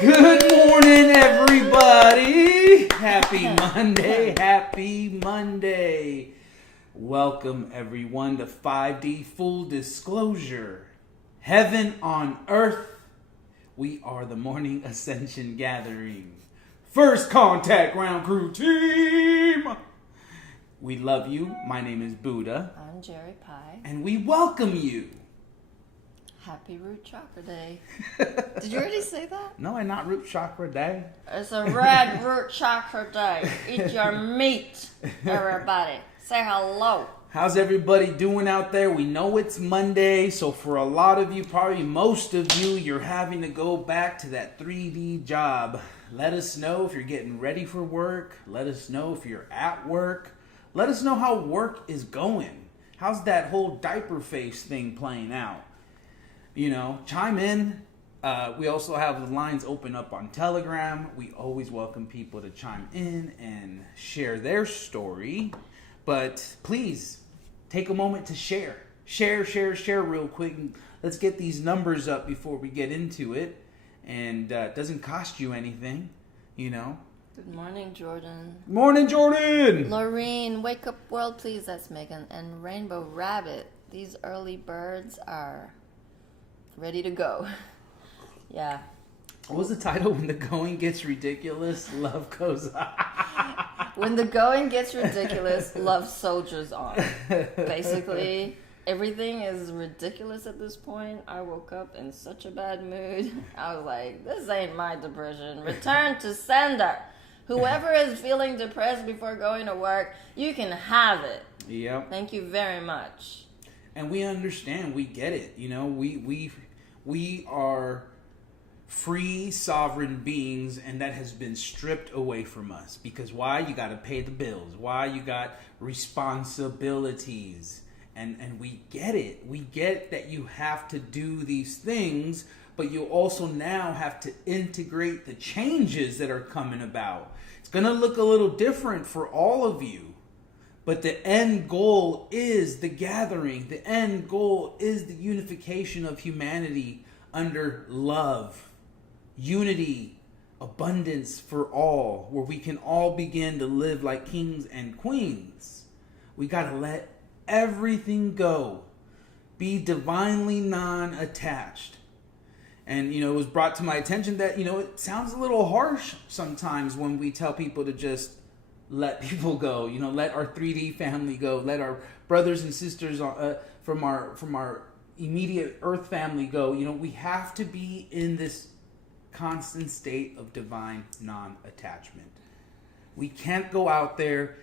Good morning, everybody. Happy Monday. Happy Monday. Welcome, everyone, to 5D Full Disclosure. Heaven on earth. We are the Morning Ascension Gathering. First Contact Ground Crew Team. We love you. My name is Buddha. I'm Jeri-Lee. And we welcome you. Happy Root Chakra Day. Did you already say that? No, I'm not Root Chakra Day. It's a red Root Chakra Day. Eat your meat, everybody. Say hello. How's everybody doing out there? We know it's Monday, so for a lot of you, probably most of you, you're having to go back to that 3D job. Let us know if you're getting ready for work. Let us know if you're at work. Let us know how work is going. How's that whole diaper face thing playing out? You know, chime in. We also have the lines open up on Telegram. We always welcome people to chime in and share their story. But please, take a moment to share. Share real quick. Let's get these numbers up before we get into it. And it doesn't cost you anything, you know. Good morning, Jordan. Morning, Jordan! Laureen, wake up world, please. That's Megan. And Rainbow Rabbit. These early birds are ready to go. Yeah. What was the title? When the going gets ridiculous, love goes on. When the going gets ridiculous, love soldiers on. Basically, everything is ridiculous at this point. I woke up in such a bad mood. I was like, this ain't my depression. Return to sender. Whoever is feeling depressed before going to work, you can have it. Yep. Thank you very much. And we understand. We get it. You know, we are free sovereign beings, and that has been stripped away from us. Because why? You got to pay the bills. Why? You got responsibilities. And we get it. We get that you have to do these things, but you also now have to integrate the changes that are coming about. It's going to look a little different for all of you. But the end goal is the gathering. The end goal is the unification of humanity under love, unity, abundance for all, where we can all begin to live like kings and queens. We got to let everything go. Be divinely non-attached. And, you know, it was brought to my attention that, you know, it sounds a little harsh sometimes when we tell people to just let people go, you know, let our 3D family go, let our brothers and sisters from our immediate earth family go. You know, we have to be in this constant state of divine non-attachment. We can't go out there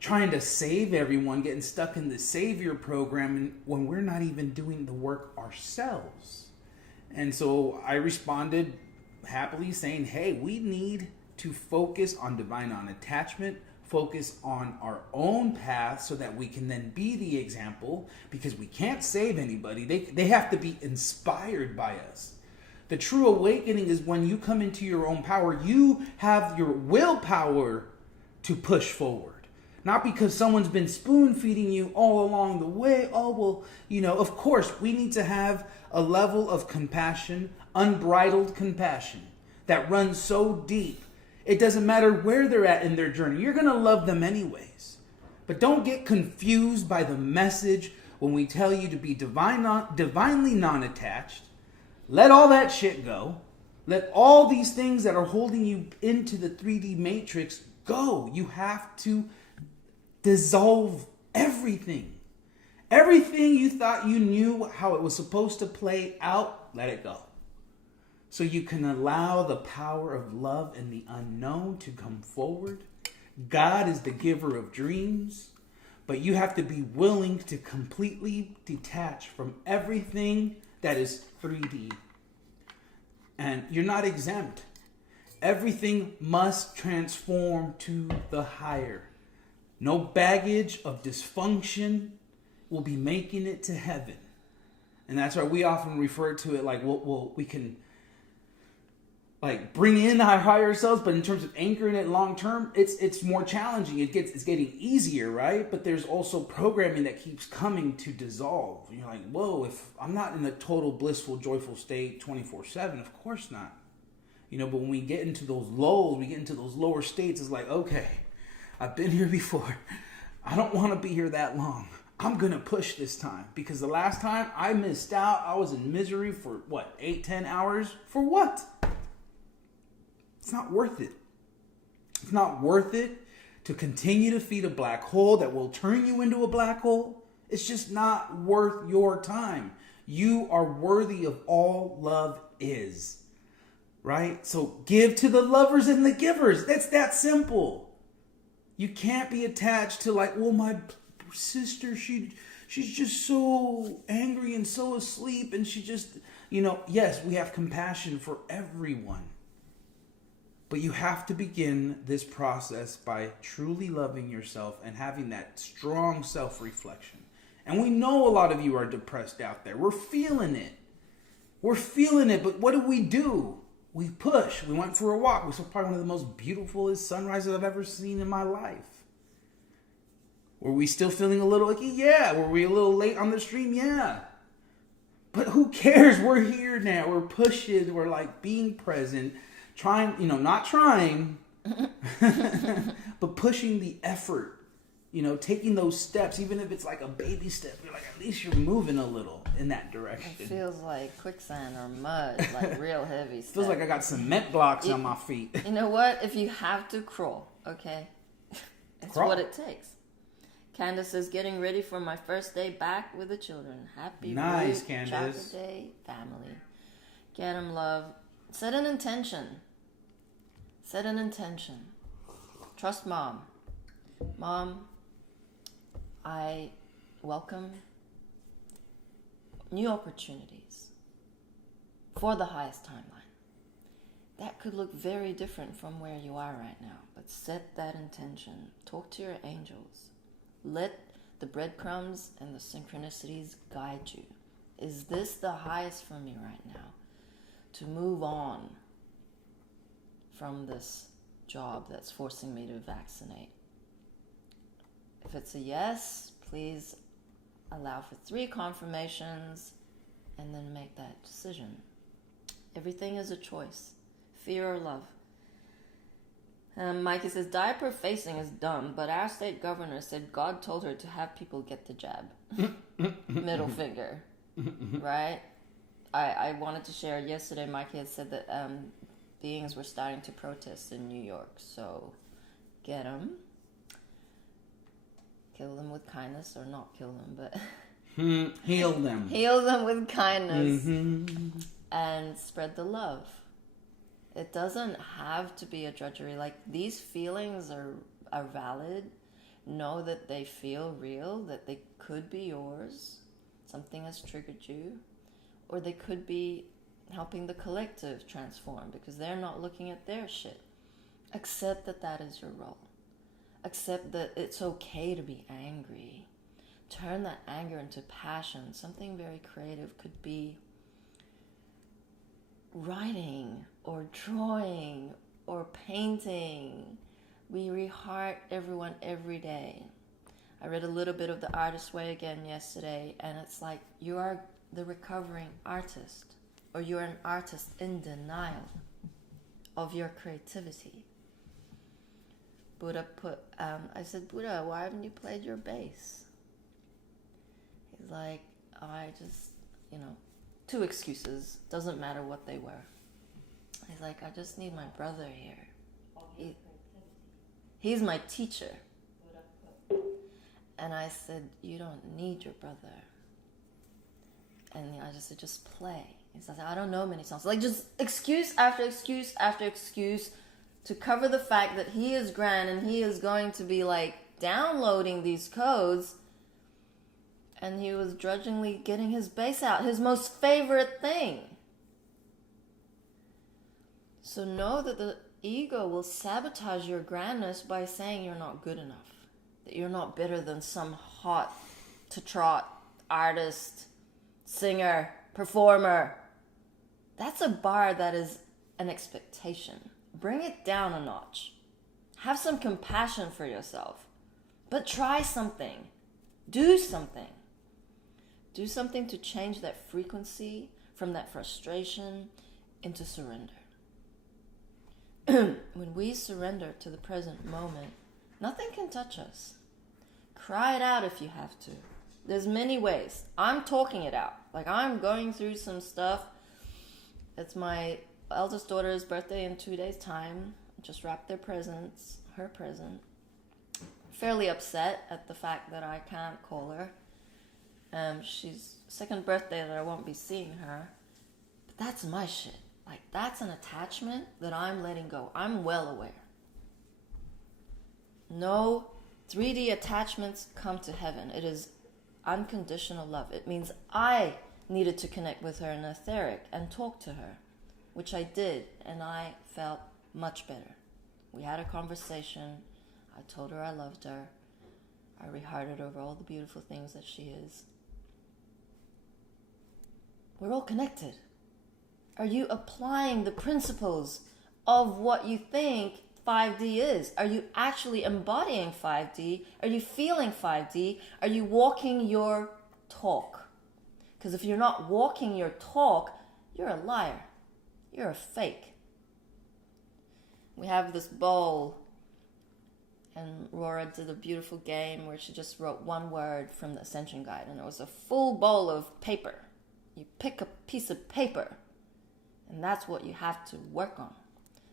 trying to save everyone, getting stuck in the savior program when we're not even doing the work ourselves. And so I responded happily saying, hey, we need to focus on divine non-attachment, focus on our own path so that we can then be the example, because we can't save anybody. They have to be inspired by us. The true awakening is when you come into your own power. You have your willpower to push forward. Not because someone's been spoon feeding you all along the way. Oh, well, you know, of course, we need to have a level of compassion, unbridled compassion, that runs so deep. It doesn't matter where they're at in their journey. You're going to love them anyways. But don't get confused by the message when we tell you to be divinely non-attached. Let all that shit go. Let all these things that are holding you into the 3D matrix go. You have to dissolve everything. Everything you thought you knew how it was supposed to play out, let it go. So you can allow the power of love and the unknown to come forward. God is the giver of dreams, but you have to be willing to completely detach from everything that is 3D. And you're not exempt. Everything must transform to the higher. No baggage of dysfunction will be making it to heaven. And that's why we often refer to it like we can like bring in our higher selves, but in terms of anchoring it long term, it's more challenging. It's getting easier, right? But there's also programming that keeps coming to dissolve. You're like, whoa, if I'm not in a total blissful, joyful state 24/7, of course not. But when we get into those lulls, we get into those lower states, it's like, okay, I've been here before. I don't want to be here that long. I'm going to push this time, because the last time I missed out, I was in misery for 8-10 hours? For what? It's not worth it. It's not worth it to continue to feed a black hole that will turn you into a black hole. It's just not worth your time. You are worthy of all love is. Right? So give to the lovers and the givers. That's that simple. You can't be attached to my sister, she's just so angry and so asleep, and she just, yes, we have compassion for everyone. But you have to begin this process by truly loving yourself and having that strong self-reflection. And we know a lot of you are depressed out there. We're feeling it. But what do? We push. We went for a walk. We saw probably one of the most beautifulest sunrises I've ever seen in my life. Were we still feeling a little icky? Yeah. Were we a little late on the stream? Yeah. But who cares? We're here now. We're pushing. We're being present. Trying, not trying, but pushing the effort. Taking those steps, even if it's like a baby step, you're like, at least you're moving a little in that direction. It feels like quicksand or mud, real heavy stuff. Feels like I got cement blocks on my feet. You know what? If you have to crawl, okay? It's what it takes. Candace is getting ready for my first day back with the children. Happy nice, Root Candace. Chocolate Day family. Get 'em love. Set an intention. Trust Mom. Mom, I welcome new opportunities for the highest timeline. That could look very different from where you are right now, but set that intention. Talk to your angels. Let the breadcrumbs and the synchronicities guide you. Is this the highest for me right now? To move on from this job that's forcing me to vaccinate. If it's a yes, please allow for 3 confirmations and then make that decision. Everything is a choice. Fear or love. Mikey says, diaper facing is dumb, but our state governor said God told her to have people get the jab. Middle finger. Right? I wanted to share yesterday, Mikey had said that beings were starting to protest in New York. So, get them. Kill them with kindness, or not kill them, but... Heal them. Heal them with kindness. And spread the love. It doesn't have to be a drudgery. These feelings are valid. Know that they feel real, that they could be yours. Something has triggered you. Or they could be helping the collective transform because they're not looking at their shit. Accept that is your role. Accept that it's okay to be angry. Turn that anger into passion. Something very creative could be writing or drawing or painting. We reheart everyone every day. I read a little bit of The Artist's Way again yesterday, and it's like you are the recovering artist, or you're an artist in denial of your creativity. Buddha I said, Buddha, why haven't you played your bass? He's like, I just, 2 excuses. Doesn't matter what they were. He's like, I just need my brother here. He's my teacher. And I said, you don't need your brother. And I just said, just play. He says, I don't know many songs. Just excuse after excuse after excuse to cover the fact that he is grand and he is going to be downloading these codes. And he was drudgingly getting his bass out, his most favorite thing. So know that the ego will sabotage your grandness by saying you're not good enough, that you're not better than some hot to trot artist, singer, performer. That's a bar that is an expectation. Bring it down a notch. Have some compassion for yourself. But try something. Do something. Do something to change that frequency from that frustration into surrender. When we surrender to the present moment, nothing can touch us. Cry it out if you have to. There's many ways. I'm talking it out. Like, I'm going through some stuff. It's my eldest daughter's birthday in 2 days' time. Just wrapped her present. Fairly upset at the fact that I can't call her. She's second birthday that I won't be seeing her. But that's my shit. Like, that's an attachment that I'm letting go. I'm well aware. No 3D attachments come to heaven. It is unconditional love. It means I needed to connect with her in etheric and talk to her, which I did, and I felt much better. We had a conversation. I told her I loved her. I rehearted over all the beautiful things that she is. We're all connected. Are you applying the principles of what you think 5D is? Are you actually embodying 5D? Are you feeling 5D? Are you walking your talk? Because if you're not walking your talk, you're a liar. You're a fake. We have this bowl, and Rora did a beautiful game where she just wrote one word from the Ascension Guide, and it was a full bowl of paper. You pick a piece of paper, and that's what you have to work on.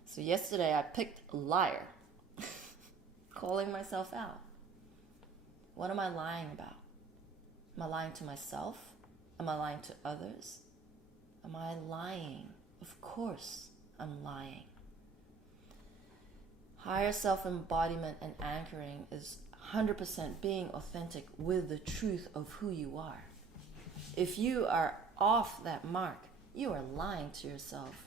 So yesterday I picked liar, calling myself out. What am I lying about? Am I lying to myself? Am I lying to others? Am I lying? Of course I'm lying. Higher self-embodiment and anchoring is 100% being authentic with the truth of who you are. If you are off that mark, you are lying to yourself.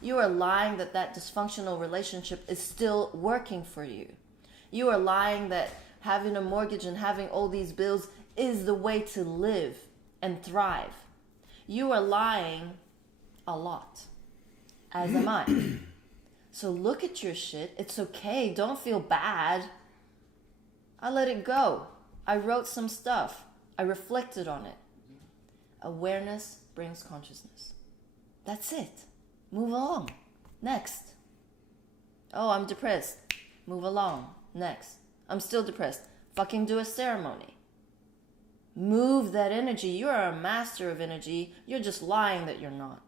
You are lying that that dysfunctional relationship is still working for you. You are lying that having a mortgage and having all these bills is the way to live and thrive. You are lying a lot, as am I. So look at your shit. It's okay. Don't feel bad. I let it go. I wrote some stuff. I reflected on it. Awareness brings consciousness. That's it. Move along. Next. Oh, I'm depressed. Move along. Next. I'm still depressed. Fucking do a ceremony. Move that energy. You are a master of energy. You're just lying that you're not.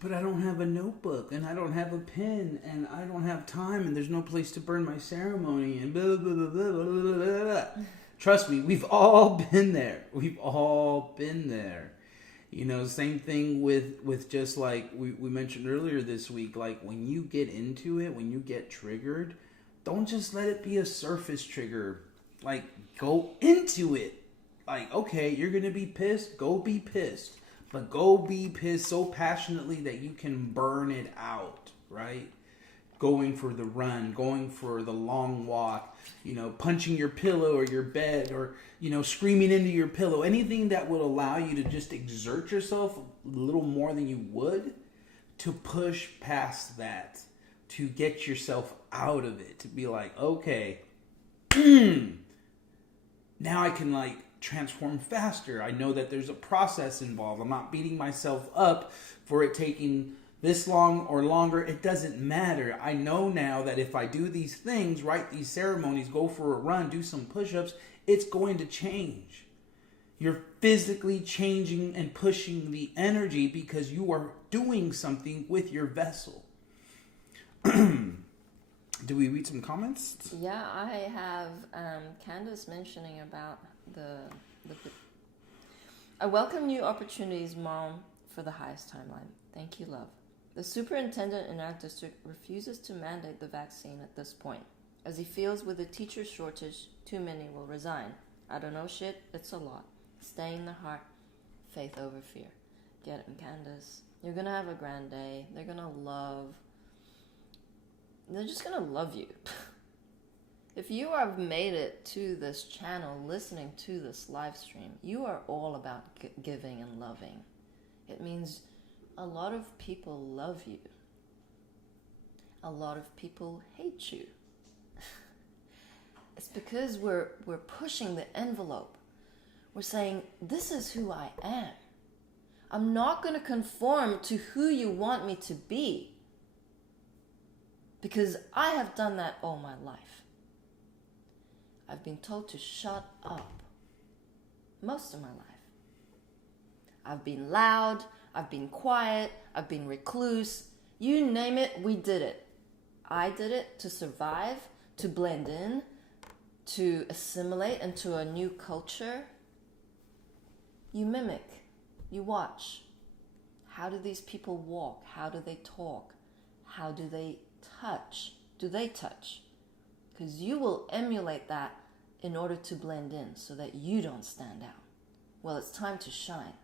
But I don't have a notebook, and I don't have a pen, and I don't have time, and there's no place to burn my ceremony, and blah, blah, blah, blah, blah, blah, blah. Trust me, we've all been there. We've all been there. You know, same thing with just like we mentioned earlier this week, like when you get into it, when you get triggered, don't just let it be a surface trigger. Like, go into it. Like, okay, you're going to be pissed, go be pissed. But go be pissed so passionately that you can burn it out, right? Going for the run, going for the long walk, you know, punching your pillow or your bed, or, you know, screaming into your pillow. Anything that will allow you to just exert yourself a little more than you would, to push past that, to get yourself out of it, to be like, okay, now I can, like, transform faster. I know that there's a process involved. I'm not beating myself up for it taking this long or longer. It doesn't matter. I know now that if I do these things, write these ceremonies, go for a run, do some push-ups, it's going to change. You're physically changing and pushing the energy because you are doing something with your vessel. Do we read some comments? Yeah, I have Candace mentioning about the I welcome new opportunities, Mom, for the highest timeline. Thank you, love. The superintendent in our district refuses to mandate the vaccine at this point, as he feels with the teacher shortage, too many will resign. I don't know shit, it's a lot. Stay in the heart, faith over fear. Get it, Candace. You're gonna have a grand day. They're just gonna love you. If you have made it to this channel, listening to this live stream, you are all about giving and loving. It means a lot of people love you. A lot of people hate you. It's because we're pushing the envelope. We're saying, this is who I am. I'm not going to conform to who you want me to be. Because I have done that all my life. I've been told to shut up most of my life. I've been loud, I've been quiet, I've been recluse. You name it, we did it. I did it to survive, to blend in, to assimilate into a new culture. You mimic, you watch. How do these people walk? How do they talk? How do they touch? Do they touch? Because you will emulate that in order to blend in so that you don't stand out. Well, it's time to shine.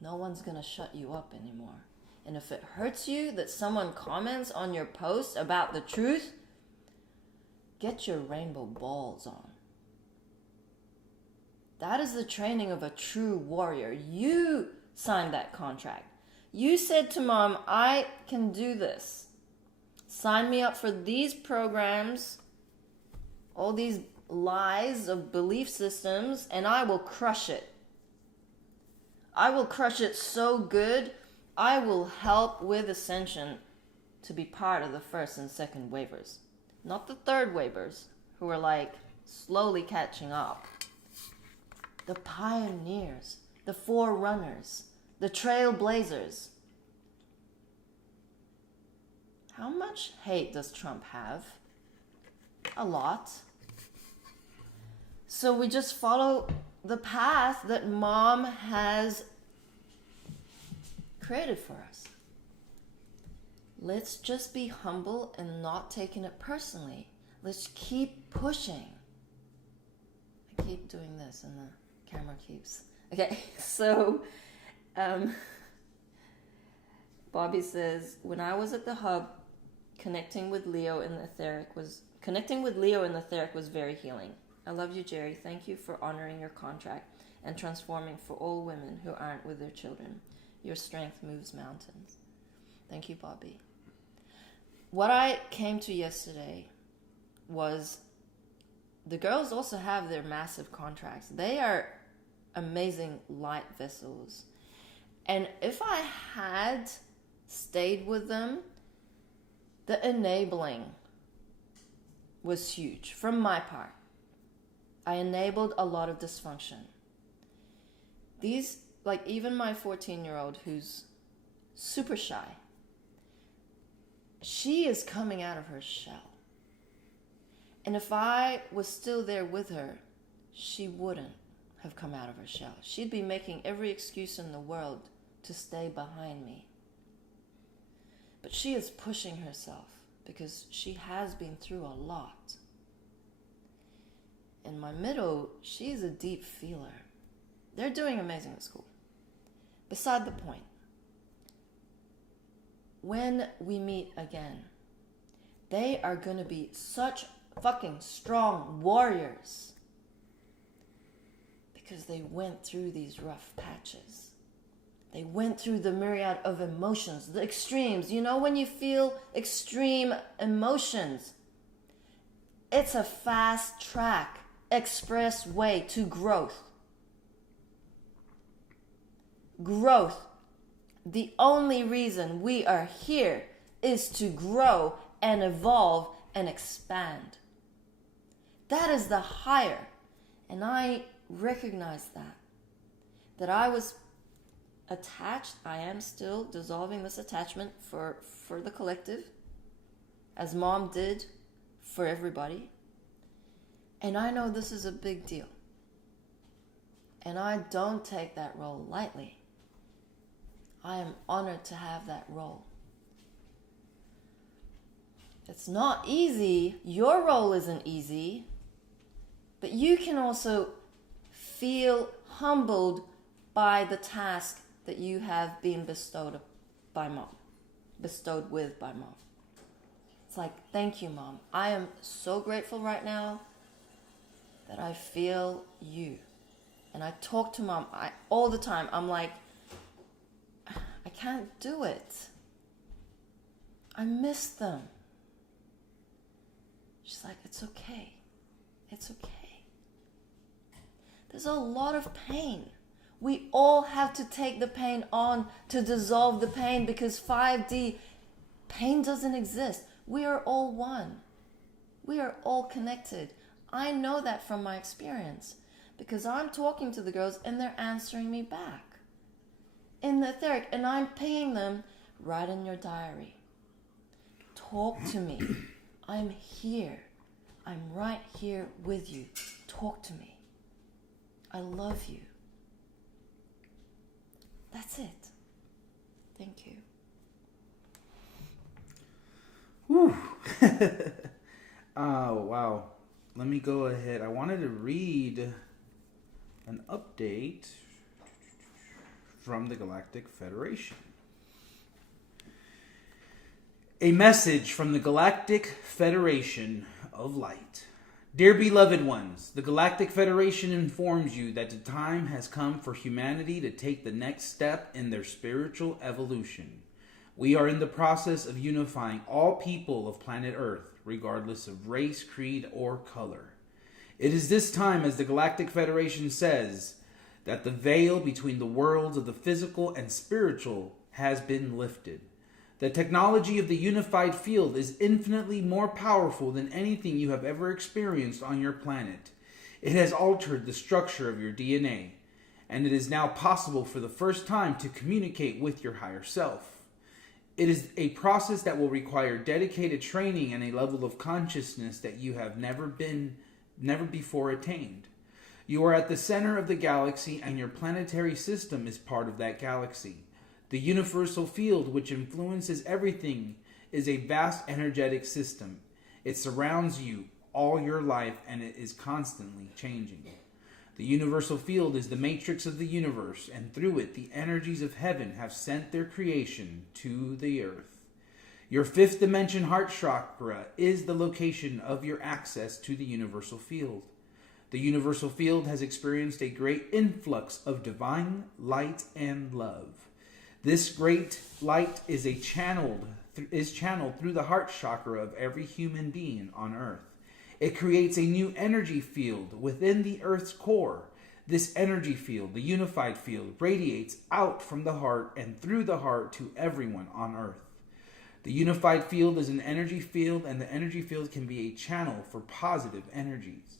No one's going to shut you up anymore. And if it hurts you that someone comments on your post about the truth, get your rainbow balls on. That is the training of a true warrior. You signed that contract. You said to mom, I can do this. Sign me up for these programs, all these lies of belief systems, and I will crush it. I will crush it so good, I will help with Ascension to be part of the first and second waivers. Not the third waivers, who are like slowly catching up. The pioneers, the forerunners, the trailblazers. How much hate does Trump have? A lot. So we just follow the path that mom has created for us. Let's just be humble and not taking it personally. Let's keep pushing. I keep doing this and the camera keeps... Okay, so Bobby says, when I was at the hub, connecting with Leo in the etheric was very healing. I love you, Jeri. Thank you for honoring your contract and transforming for all women who aren't with their children. Your strength moves mountains. Thank you, Bobby. What I came to yesterday was the girls also have their massive contracts. They are amazing light vessels. And if I had stayed with them, the enabling was huge from my part. I enabled a lot of dysfunction. These, like even my 14-year-old who's super shy, she is coming out of her shell. And if I was still there with her, she wouldn't have come out of her shell. She'd be making every excuse in the world to stay behind me. But she is pushing herself because she has been through a lot. And my middle, she is a deep feeler. They're doing amazing at school. Beside the point. When we meet again, they are going to be such fucking strong warriors because they went through these rough patches. They went through the myriad of emotions, the extremes. You know when you feel extreme emotions? It's a fast track, express way to growth. Growth. The only reason we are here is to grow and evolve and expand. That is the higher. And I recognize that I was attached. I am still dissolving this attachment for the collective, as mom did for everybody. And I know this is a big deal. And I don't take that role lightly. I am honored to have that role. It's not easy. Your role isn't easy. But you can also feel humbled by the task that you have been bestowed with by mom. It's like, thank you, mom. I am so grateful right now that I feel you. And I talk to mom all the time. I'm like, I can't do it. I miss them. She's like, it's okay. It's okay. There's a lot of pain. We all have to take the pain on to dissolve the pain, because 5D, pain doesn't exist. We are all one. We are all connected. I know that from my experience, because I'm talking to the girls and they're answering me back in the etheric, and I'm paying them, write in your diary. Talk to me. I'm here. I'm right here with you. Talk to me. I love you. That's it. Thank you. Whew. Oh, wow. Let me go ahead. I wanted to read an update from the Galactic Federation. A message from the Galactic Federation of Light. Dear beloved ones, the Galactic Federation informs you that the time has come for humanity to take the next step in their spiritual evolution. We are in the process of unifying all people of planet Earth, regardless of race, creed, or color. It is this time, as the Galactic Federation says, that the veil between the worlds of the physical and spiritual has been lifted. The technology of the unified field is infinitely more powerful than anything you have ever experienced on your planet. It has altered the structure of your DNA, and it is now possible for the first time to communicate with your higher self. It is a process that will require dedicated training and a level of consciousness that you have never before attained. You are at the center of the galaxy, and your planetary system is part of that galaxy. The universal field, which influences everything, is a vast energetic system. It surrounds you all your life, and it is constantly changing. The universal field is the matrix of the universe, and through it the energies of heaven have sent their creation to the earth. Your fifth dimension heart chakra is the location of your access to the universal field. The universal field has experienced a great influx of divine light and love. This great light is channeled through the heart chakra of every human being on Earth. It creates a new energy field within the Earth's core. This energy field, the unified field, radiates out from the heart and through the heart to everyone on Earth. The unified field is an energy field, and the energy field can be a channel for positive energies.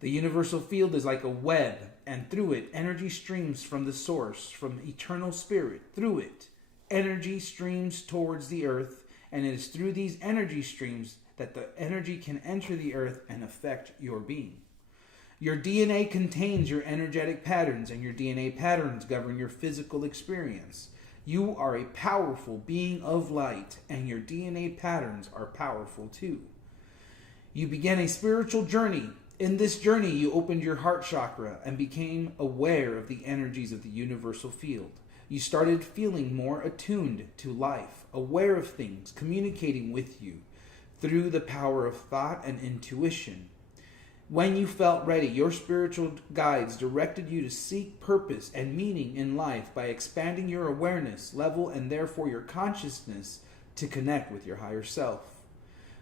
The universal field is like a web, and through it, energy streams from the source, from eternal spirit. Through it, energy streams towards the earth, and it is through these energy streams that the energy can enter the earth and affect your being. Your DNA contains your energetic patterns, and your DNA patterns govern your physical experience. You are a powerful being of light, and your DNA patterns are powerful too. You began a spiritual journey. In this journey, you opened your heart chakra and became aware of the energies of the universal field. You started feeling more attuned to life, aware of things, communicating with you through the power of thought and intuition. When you felt ready, your spiritual guides directed you to seek purpose and meaning in life by expanding your awareness level and therefore your consciousness to connect with your higher self.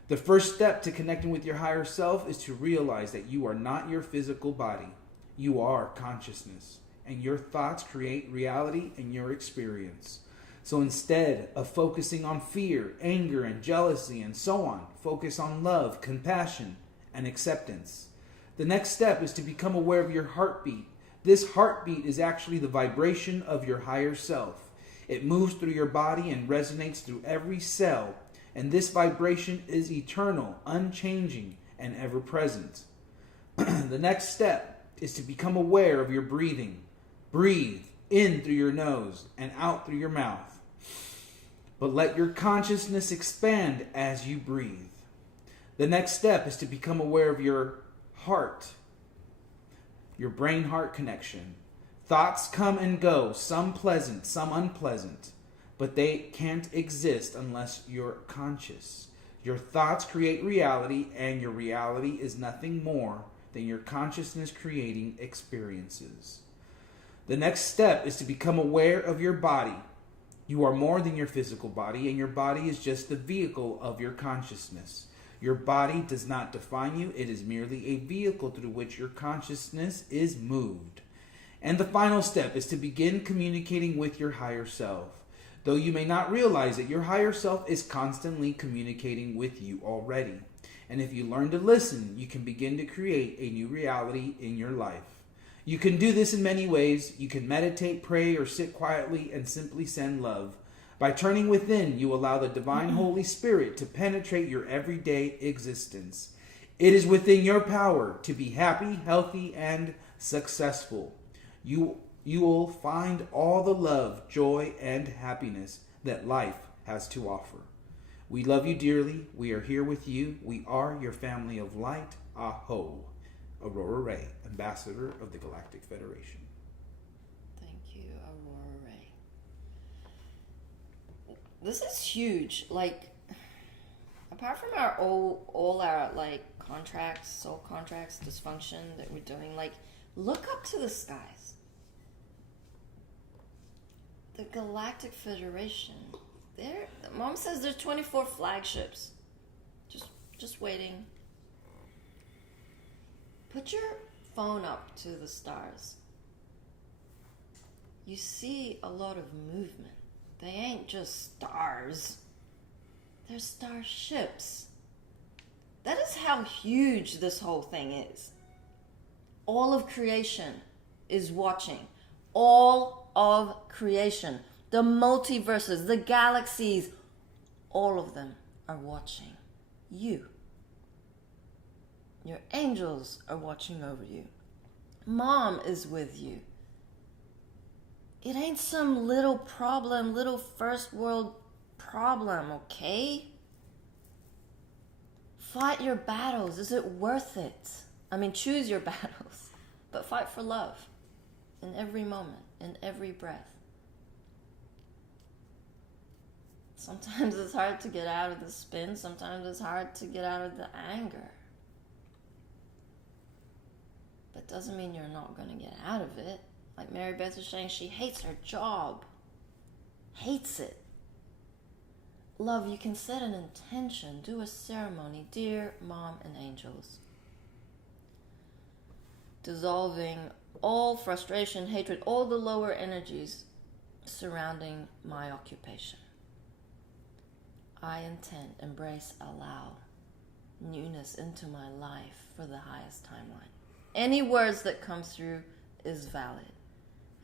The first step to connecting with your higher self is to realize that you are not your physical body. You are consciousness, and your thoughts create reality in your experience. So instead of focusing on fear, anger, and jealousy, and so on, focus on love, compassion, and acceptance. The next step is to become aware of your heartbeat. This heartbeat is actually the vibration of your higher self. It moves through your body and resonates through every cell. And this vibration is eternal, unchanging, and ever present. The next step is to become aware of your breathing. Breathe in through your nose and out through your mouth. But let your consciousness expand as you breathe. The next step is to become aware of your heart, your brain-heart connection. Thoughts come and go, some pleasant, some unpleasant. But they can't exist unless you're conscious. Your thoughts create reality, and your reality is nothing more than your consciousness creating experiences. The next step is to become aware of your body. You are more than your physical body, and your body is just the vehicle of your consciousness. Your body does not define you. It is merely a vehicle through which your consciousness is moved. And the final step is to begin communicating with your higher self. Though you may not realize it, your higher self is constantly communicating with you already. And if you learn to listen, you can begin to create a new reality in your life. You can do this in many ways. You can meditate, pray, or sit quietly and simply send love. By turning within, you allow the divine Holy Spirit to penetrate your everyday existence. It is within your power to be happy, healthy, and successful. You will find all the love, joy, and happiness that life has to offer. We love you dearly. We are here with you. We are your family of light. Aho. Aurora Ray, Ambassador of the Galactic Federation. Thank you, Aurora Ray. This is huge. Like, apart from our all our like contracts, soul contracts, dysfunction that we're doing, like, look up to the skies. The Galactic Federation. Mom says there's 24 flagships. Just waiting. Put your phone up to the stars. You see a lot of movement. They ain't just stars. They're starships. That is how huge this whole thing is. All of creation is watching. All of creation. The multiverses, the galaxies, all of them are watching you. Your angels are watching over you. Mom is with you. It ain't some little problem, little first world problem, okay? Fight your battles. Is it worth it? I mean, choose your battles, but fight for love in every moment, in every breath. Sometimes it's hard to get out of the spin. Sometimes it's hard to get out of the anger. But doesn't mean you're not going to get out of it. Like Mary Beth is saying, she hates her job. Hates it. Love, you can set an intention. Do a ceremony. Dear Mom and Angels. Dissolving all frustration, hatred, all the lower energies surrounding my occupation. I intend, embrace, allow newness into my life for the highest timeline. Any words that come through is valid.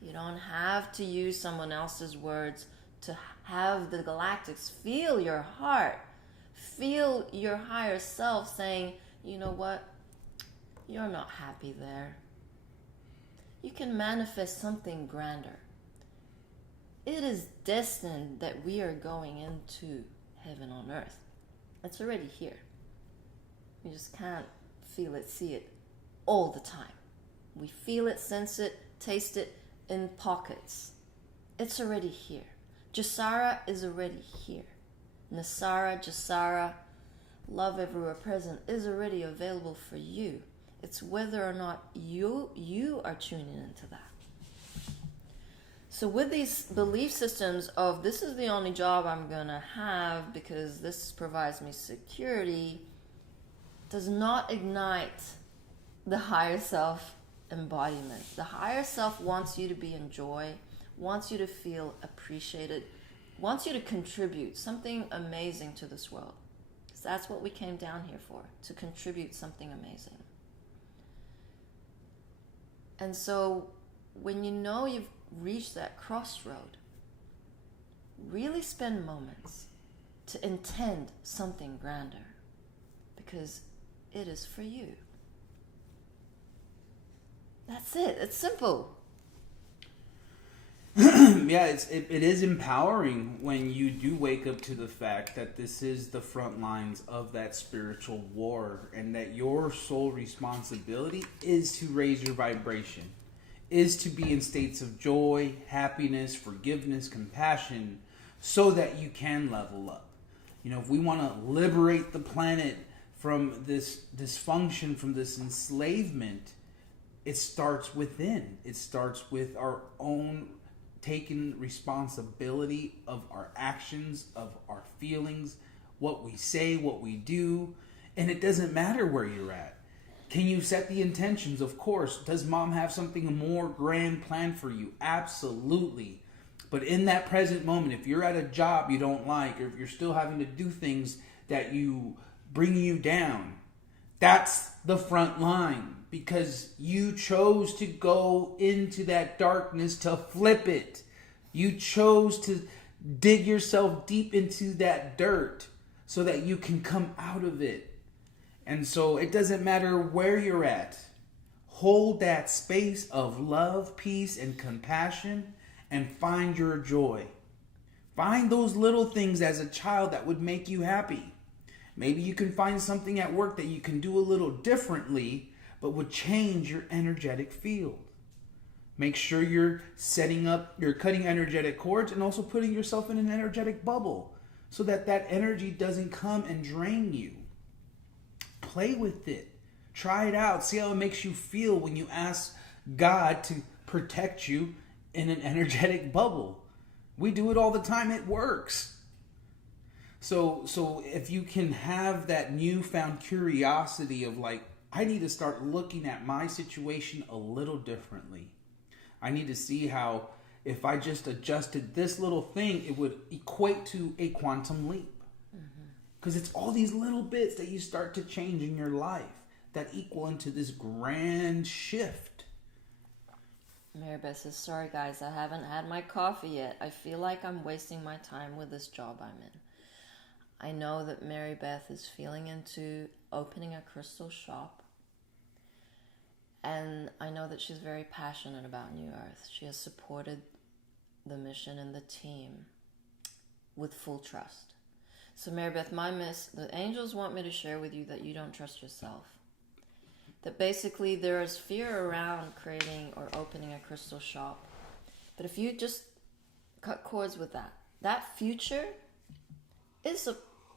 You don't have to use someone else's words to have the galactics feel your heart. Feel your higher self saying, you know what? You're not happy there. You can manifest something grander. It is destined that we are going into heaven on earth. It's already here. We just can't feel it, see it all the time. We feel it, sense it, taste it in pockets. It's already here. Jasara is already here. Nasara, Jasara, love everywhere present is already available for you. It's whether or not you are tuning into that. So with these belief systems of this is the only job I'm going to have because this provides me security, does not ignite the higher self embodiment. The higher self wants you to be in joy, wants you to feel appreciated, wants you to contribute something amazing to this world. Because that's what we came down here for, to contribute something amazing. And so when you know you've reached that crossroad, really spend moments to intend something grander, because it is for you. That's it. It's simple. Yeah, it is empowering when you do wake up to the fact that this is the front lines of that spiritual war, and that your sole responsibility is to raise your vibration, is to be in states of joy, happiness, forgiveness, compassion, so that you can level up. You know, if we want to liberate the planet from this dysfunction, from this enslavement, it starts within. It starts with our own taking responsibility of our actions, of our feelings, what we say, what we do. And it doesn't matter where you're at. Can you set the intentions? Of course. Does mom have something more grand planned for you? Absolutely. But in that present moment, if you're at a job you don't like, or if you're still having to do things that you bring you down, that's the front line, because you chose to go into that darkness to flip it. You chose to dig yourself deep into that dirt so that you can come out of it. And so it doesn't matter where you're at. Hold that space of love, peace, and compassion, and find your joy. Find those little things as a child that would make you happy. Maybe you can find something at work that you can do a little differently, but would change your energetic field. Make sure you're cutting energetic cords and also putting yourself in an energetic bubble so that that energy doesn't come and drain you. Play with it. Try it out. See how it makes you feel when you ask God to protect you in an energetic bubble. We do it all the time. It works. So if you can have that newfound curiosity of like, I need to start looking at my situation a little differently. I need to see how if I just adjusted this little thing, it would equate to a quantum leap. Because it's all these little bits that you start to change in your life that equal into this grand shift. Mary Beth says, sorry guys, I haven't had my coffee yet. I feel like I'm wasting my time with this job I'm in. I know that Mary Beth is feeling into opening a crystal shop. And I know that she's very passionate about New Earth. She has supported the mission and the team with full trust. So Mary Beth, the angels want me to share with you that you don't trust yourself. That basically there is fear around creating or opening a crystal shop. But if you just cut cords with that future is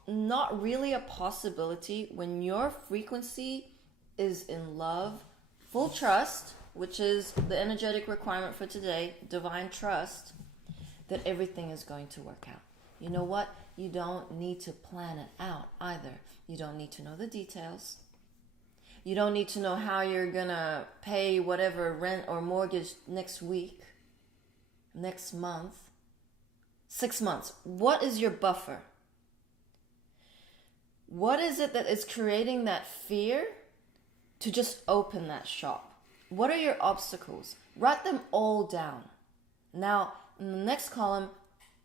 not really a possibility when your frequency is in love, full trust, which is the energetic requirement for today, divine trust, that everything is going to work out. You know what? You don't need to plan it out either. You don't need to know the details. You don't need to know how you're going to pay whatever rent or mortgage next week, next month, 6 months. What is your buffer? What is it that is creating that fear to just open that shop? What are your obstacles? Write them all down. Now, in the next column,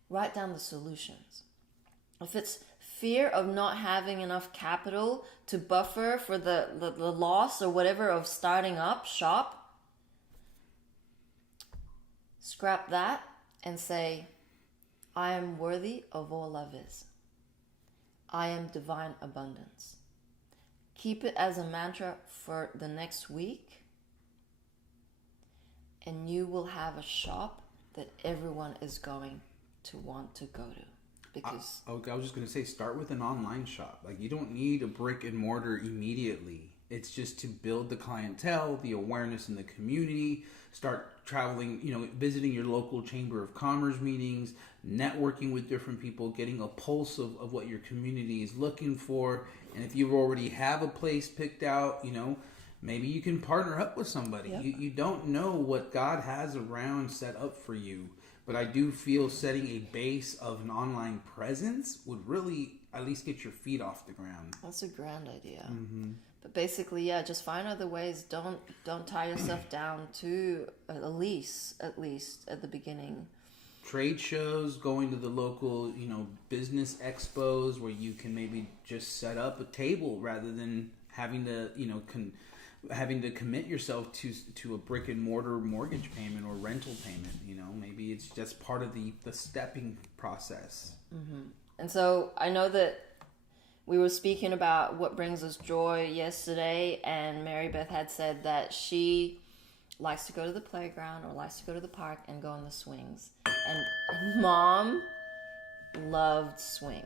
write down the solutions. If it's fear of not having enough capital to buffer for the loss or whatever of starting up shop, scrap that and say, I am worthy of all love is. I am divine abundance. Keep it as a mantra for the next week, and you will have a shop that everyone is going to want to go to. Because I was just going to say, start with an online shop. Like, you don't need a brick and mortar immediately. It's just to build the clientele, the awareness in the community, start traveling, visiting your local chamber of commerce meetings, networking with different people, getting a pulse of what your community is looking for. And if you already have a place picked out, maybe you can partner up with somebody. Yep. You don't know what God has around set up for you. But I do feel setting a base of an online presence would really at least get your feet off the ground. That's a grand idea. Mm-hmm. But basically, just find other ways. Don't tie yourself down to a lease, at least at the beginning. Trade shows, going to the local, business expos where you can maybe just set up a table rather than having to, having to commit yourself to a brick and mortar mortgage payment or rental payment. Maybe it's just part of the stepping process. Mm-hmm. And so I know that we were speaking about what brings us joy yesterday, and Mary Beth had said that she likes to go to the playground or likes to go to the park and go on the swings. And Mom loved swings.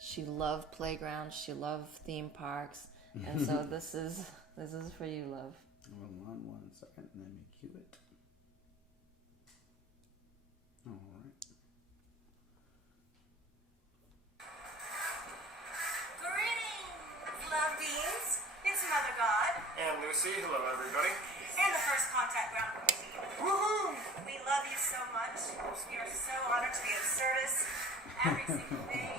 She loved playgrounds. She loved theme parks. And so this is for you, love. Hold on 1 second, and let me cue it. every single day.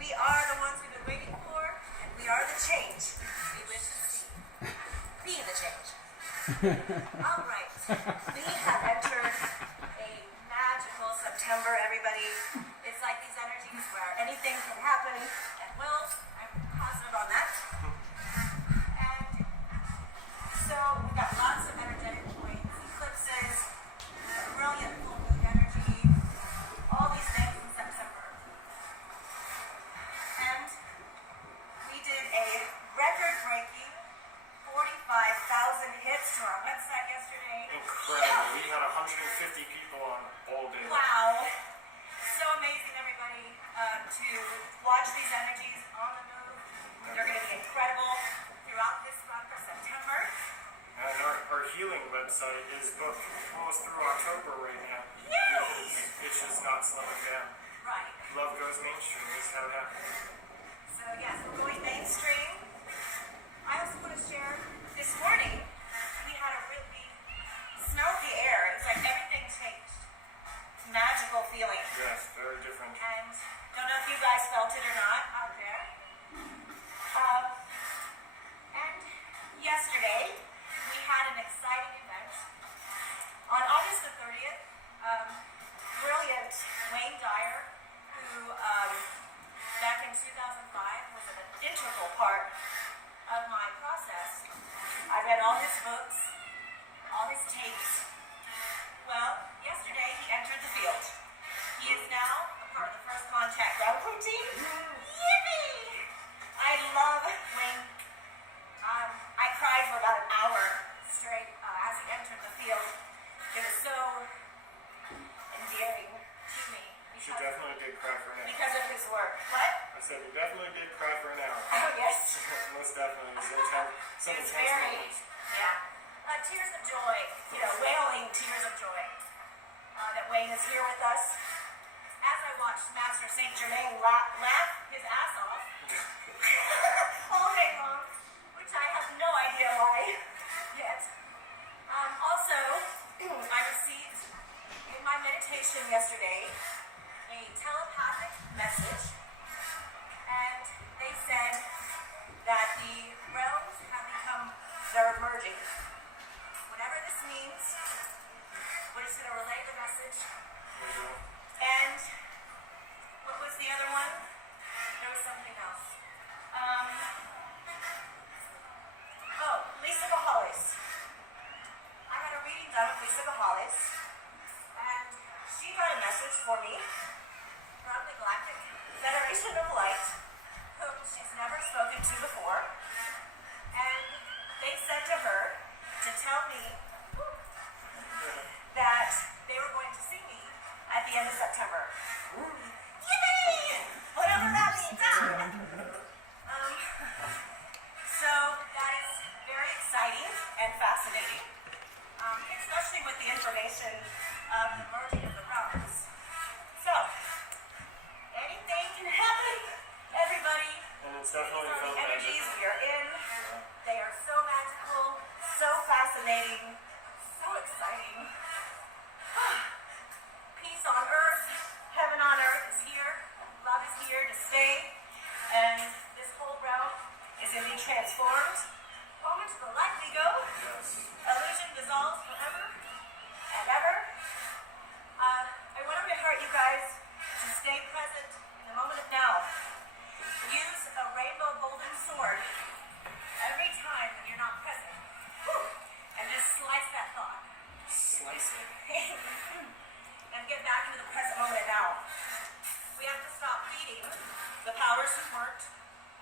We are the ones we've been waiting for, and we are the change we wish to see. Be the change. All right. We have entered a magical September, everybody. It's like these energies where anything can happen at will. I'm positive on that. And so we've got lots of energetic points, eclipses, brilliant full moon energy, all these things in September. And we did a record-breaking 45,000 hits to our website yesterday. Incredible. We had 150 people on all day. Wow. So amazing, everybody, to watch these energies on the move. They're going to be incredible throughout this run for September. And our healing website is booked almost through October right now. Yay! It's just not slowing down. Right. Love goes mainstream. This is how it happens. So yes, we're going mainstream. I also want to share, this morning, we had a really, smelled the air. It's like everything changed. Magical feeling. Yes, very different. And don't know if you guys felt it or not out there. And yesterday, we had an exciting event. On August the 30th, brilliant Wayne Dyer, who back in 2005 was an integral part of my process. I read all his books, all his tapes. Well, yesterday he entered the field. He is now a part of the First Contact ground crew team. Yippee! I love Wayne. I cried for about an hour straight as he entered the field. It was so endearing to me She definitely did cry for an hour. because of his work. What? I said we definitely did cry for an hour. Oh, yes. Most definitely. It was intense. Some It was intense very, moments. yeah. Tears of joy, wailing tears of joy that Wayne is here with us. As I watched Master Saint Germain laugh his ass off all day long, which I have no idea why yet. Also, I received in my meditation yesterday a telepathic message, and they said that the realms have become, they're merging. Whatever this means, we're just going to relay the message. And what was the other one? There was something else. Lisa Bahalis. I had a reading done with Lisa Bahalis, and she got a message for me from the Galactic Federation of Light, whom she's never spoken to before. And they said to her to tell me that they were going to see me at the end of September. Yippee! Whatever that means. So that is very exciting and fascinating, especially with the information of the merging of the realms. So, anything can happen, everybody. And it's definitely These are felt the energies magical. we are in. They are so magical, so fascinating, so exciting. Peace on earth, heaven on earth is here. Love is here to stay. And this whole realm is going to be transformed. Moment to the light we go. Yes. Illusion dissolves forever and ever. I want to encourage you guys to stay present in the moment of now. Use a rainbow golden sword every time when you're not present. Whew. And just slice that thought. Slice it. And get back into the present moment now. We have to stop feeding the powers who worked,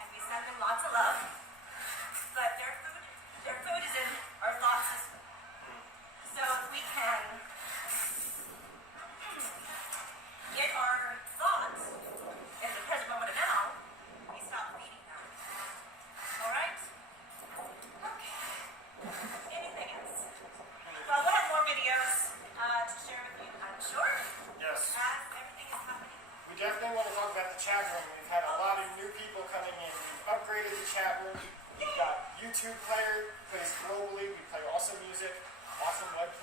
and we send them lots of love. But their food is in our thoughts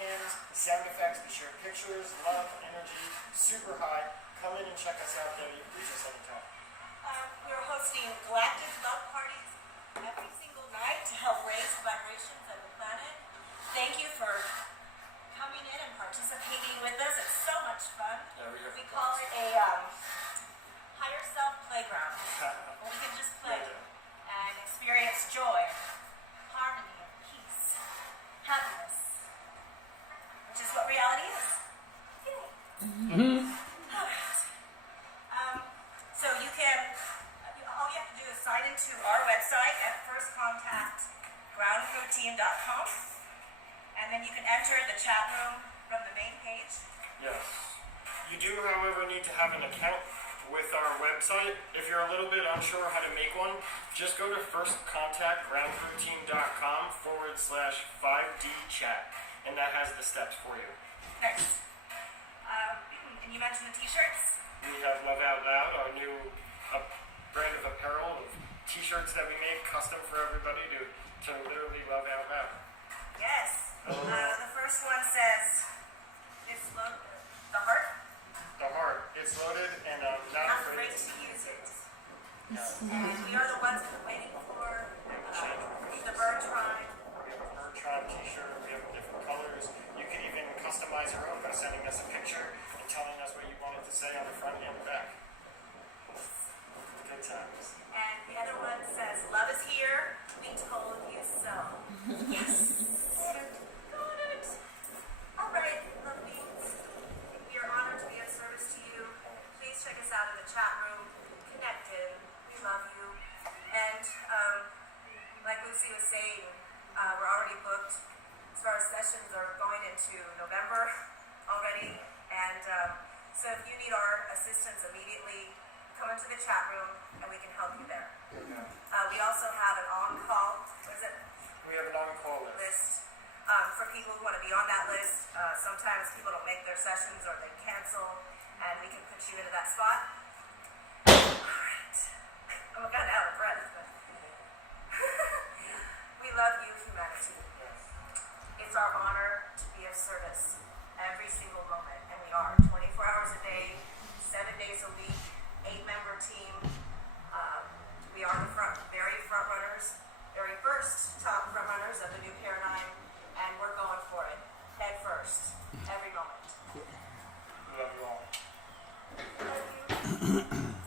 hymns, the sound effects. We share pictures, love, energy, super high. Come in and check us out there. You reach us anytime. We're hosting galactic love parties every single night to help raise vibrations of the planet. Thank you for coming in and participating with us. It's so much fun. Yeah, We call it a higher self playground. Where we can just play and experience joy, harmony, and peace, happiness, which is what reality is. Yay. All right. So you can, all you have to do is sign into our website at firstcontactgroundroutine.com, and then you can enter the chat room from the main page. Yes. You do, however, need to have an account with our website. If you're a little bit unsure how to make one, just go to firstcontactgroundroutine.com/5D chat, and that has the steps for you. Next. And you mentioned the t-shirts. We have Love Out Loud, our new brand of apparel, of t-shirts that we make custom for everybody to literally love out loud. Yes. The first one says, it's the heart. The heart, it's loaded and Not not afraid afraid. to use it. No. And we are the ones who are waiting for the bird tribe. We have a bird tribe t-shirt, we have different colors. You can even customize your own by sending us a picture and telling us what you want it to say on the front and the back. Good times. And the other one says, love is here, we told you so. Yes. Got it. All right, lovely. We are honored to be of service to you. Please check us out in the chat room. Connect in. We love you. And like Lucy was saying, we're already booked. As far as sessions are going into November already. And so if you need our assistance immediately, come into the chat room and we can help you there. We also have an on-call, what is it? We have an on-call List list. for people who want to be on that list. Sometimes people don't make their sessions or they cancel, and we can put you into that spot. Alright. I'm kind of out of breath, but we love you, humanity. It's our honor to be of service every single moment, and we are 24 hours a day, 7 days a week, 8-member team. We are the very first top front runners of the new paradigm, and we're going for it, head first, every moment. Love you all. Love you.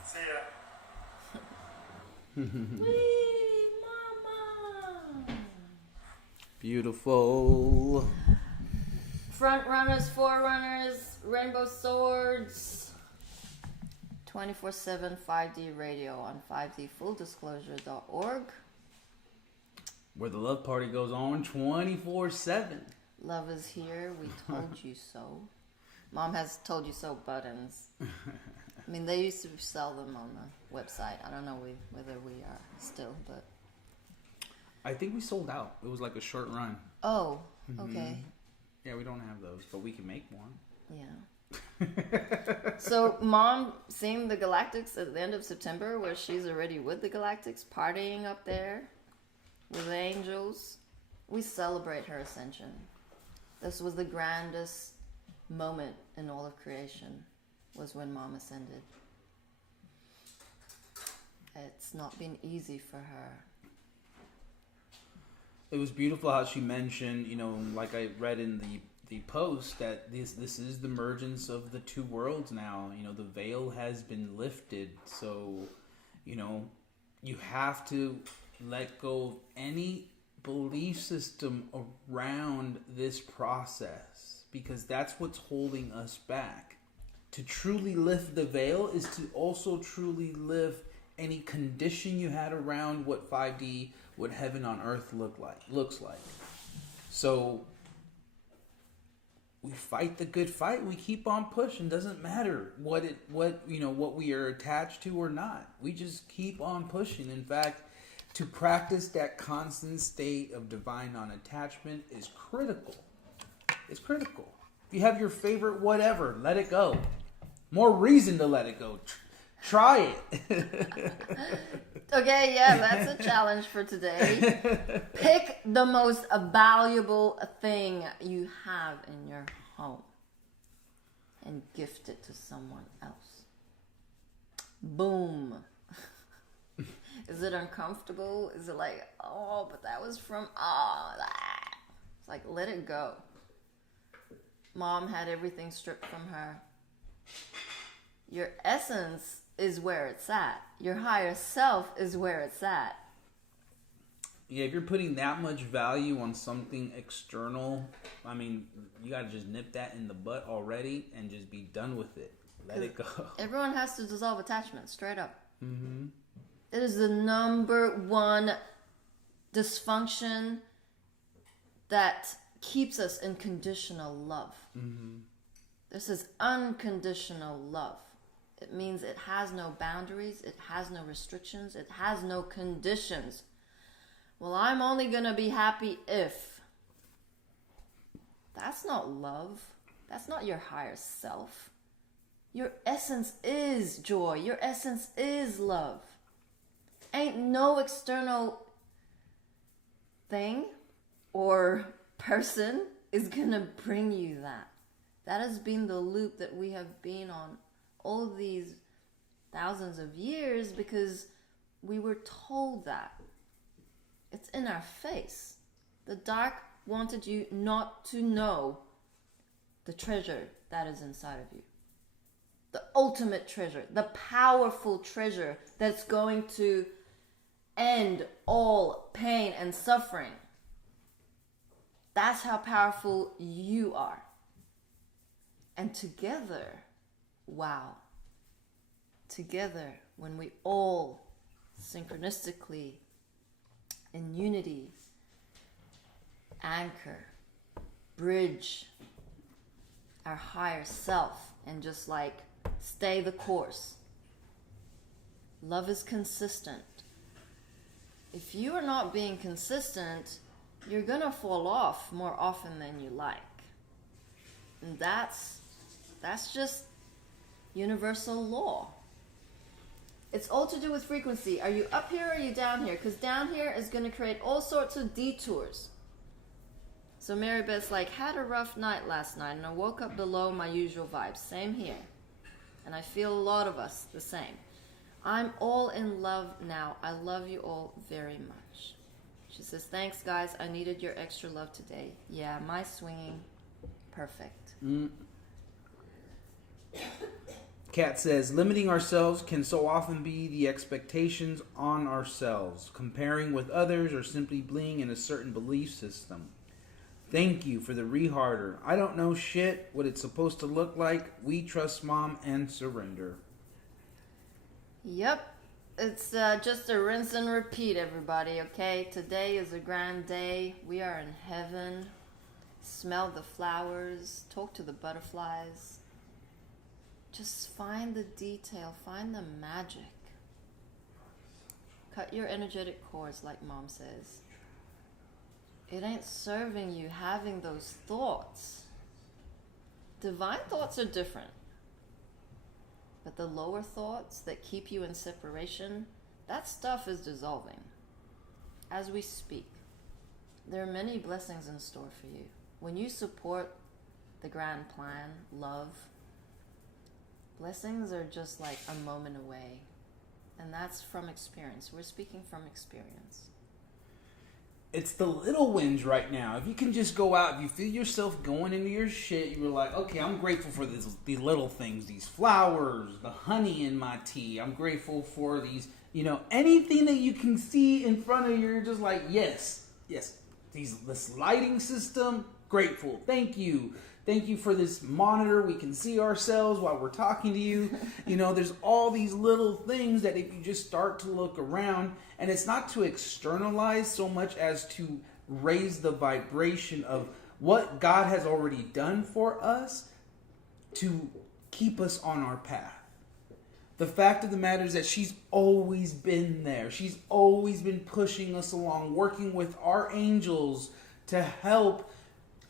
See ya. Wee, mama. Beautiful. Front runners, forerunners, rainbow swords. 24/7 5D radio on 5dfulldisclosure.org. Where the love party goes on 24/7. Love is here. We told you so. Mom has told you so buttons. I mean, they used to sell them on the website. I don't know whether we are still, but. I think we sold out. It was like a short run. Oh, okay. Yeah, we don't have those, but we can make one. Yeah. So, Mom seeing the Galactics at the end of September, where she's already with the Galactics, partying up there with the angels. We celebrate her ascension. This was the grandest moment in all of creation, was when Mom ascended. It's not been easy for her. It was beautiful how she mentioned, like I read in the post, that this is the mergence of the two worlds now. The veil has been lifted. So, you have to let go of any belief system around this process, because that's what's holding us back. To truly lift the veil is to also truly lift any condition you had around what 5D, what heaven on earth looks like. So we fight the good fight. We keep on pushing. Doesn't matter what we are attached to or not. We just keep on pushing. In fact, to practice that constant state of divine non-attachment is critical. It's critical. If you have your favorite whatever, let it go. More reason to let it go. Try it. Okay, yeah, that's a challenge for today. Pick the most valuable thing you have in your home and gift it to someone else. Boom. Is it uncomfortable? Is it like, oh, but that was from, that. It's like, let it go. Mom had everything stripped from her. Your essence is where it's at. Your higher self is where it's at. Yeah, if you're putting that much value on something external, I mean, you gotta just nip that in the butt already and just be done with it. Let it go. Everyone has to dissolve attachment, straight up. Mm-hmm. It is the number one dysfunction that keeps us in conditional love. Mm-hmm. This is unconditional love. It means it has no boundaries, it has no restrictions, it has no conditions. Well, I'm only going to be happy if. That's not love. That's not your higher self. Your essence is joy. Your essence is love. Ain't no external thing or person is going to bring you that. That has been the loop that we have been on all these thousands of years because we were told that. It's in our face. The dark wanted you not to know the treasure that is inside of you. The ultimate treasure, the powerful treasure that's going to end all pain and suffering. That's how powerful you are. And together, wow. Together, when we all synchronistically in unity anchor, bridge our higher self and just like stay the course. Love is consistent. If you are not being consistent, you're gonna fall off more often than you like. And that's just universal law. It's all to do with frequency. Are you up here or are you down here? Because down here is going to create all sorts of detours. So Mary Beth's like, had a rough night last night and I woke up below my usual vibes. Same here. And I feel a lot of us the same. I'm all in love now. I love you all very much. She says, thanks guys. I needed your extra love today. Yeah, my swinging. Perfect. Kat says, limiting ourselves can so often be the expectations on ourselves, comparing with others, or simply being in a certain belief system. Thank you for the reharder. I don't know shit what it's supposed to look like. We trust Mom and surrender. Yep. It's just a rinse and repeat, everybody, okay? Today is a grand day. We are in heaven. Smell the flowers. Talk to the butterflies. Just find the detail, find the magic. Cut your energetic cords, like Mom says. It ain't serving you having those thoughts. Divine thoughts are different. But the lower thoughts that keep you in separation, that stuff is dissolving. As we speak, there are many blessings in store for you. When you support the grand plan, love, blessings are just like a moment away. And that's from experience. We're speaking from experience. It's the little wins right now. If you can just go out, if you feel yourself going into your shit, you're like, okay, I'm grateful for these little things, these flowers, the honey in my tea. I'm grateful for these, anything that you can see in front of you. You're just like, yes. This lighting system, grateful. Thank you. Thank you for this monitor. We can see ourselves while we're talking to you. There's all these little things that if you just start to look around, and it's not to externalize so much as to raise the vibration of what God has already done for us to keep us on our path. The fact of the matter is that she's always been there. She's always been pushing us along, working with our angels to help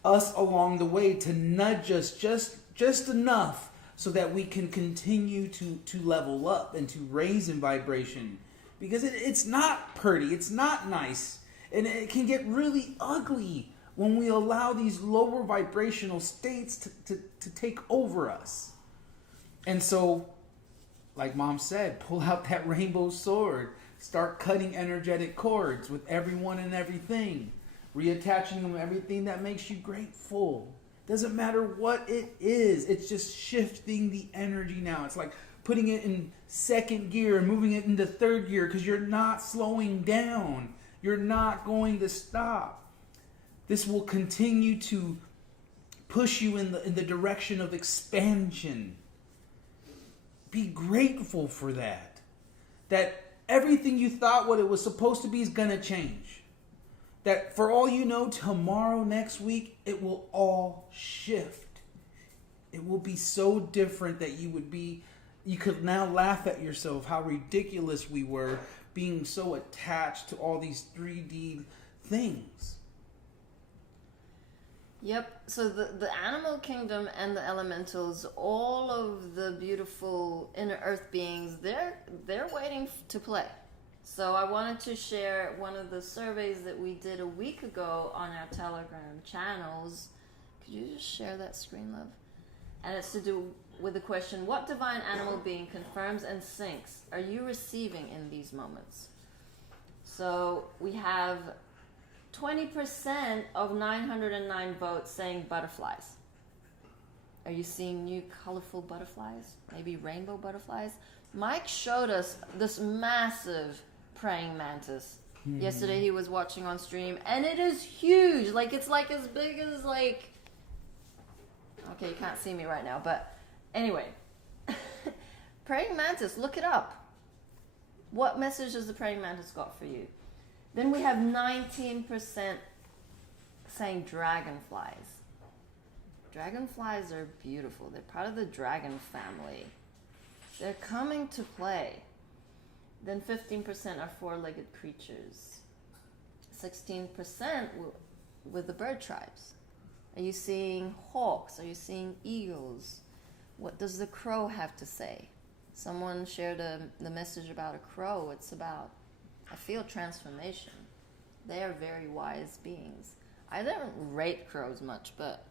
us along the way, to nudge us just enough so that we can continue to level up and to raise in vibration. Because it's not pretty, it's not nice, and it can get really ugly when we allow these lower vibrational states to take over us. And so, like Mom said, pull out that rainbow sword. Start cutting energetic cords with everyone and everything. Reattaching them to everything that makes you grateful. Doesn't matter what it is. It's just shifting the energy now. It's like putting it in second gear and moving it into third gear because you're not slowing down. You're not going to stop. This will continue to push you in the direction of expansion. Be grateful for that. That everything you thought what it was supposed to be is going to change. That for all you know, tomorrow, next week, it will all shift. It will be so different that you could now laugh at yourself how ridiculous we were being so attached to all these 3D things. Yep. So the animal kingdom and the elementals, all of the beautiful inner earth beings, they're waiting to play. So I wanted to share one of the surveys that we did a week ago on our Telegram channels. Could you just share that screen, love? And it's to do with the question, what divine animal being confirms and syncs are you receiving in these moments? So we have 20% of 909 votes saying butterflies. Are you seeing new colorful butterflies? Maybe rainbow butterflies? Mike showed us this massive praying mantis. Yesterday he was watching on stream, and it is huge. Like, it's like as big as like... Okay, you can't see me right now, but anyway. Praying mantis, look it up. What message has the praying mantis got for you? Then we have 19% saying dragonflies. Dragonflies are beautiful. They're part of the dragon family. They're coming to play. Then 15% are four-legged creatures. 16% with the bird tribes. Are you seeing hawks? Are you seeing eagles? What does the crow have to say? Someone shared the message about a crow. It's about, I feel, transformation. They are very wise beings. I don't rate crows much, but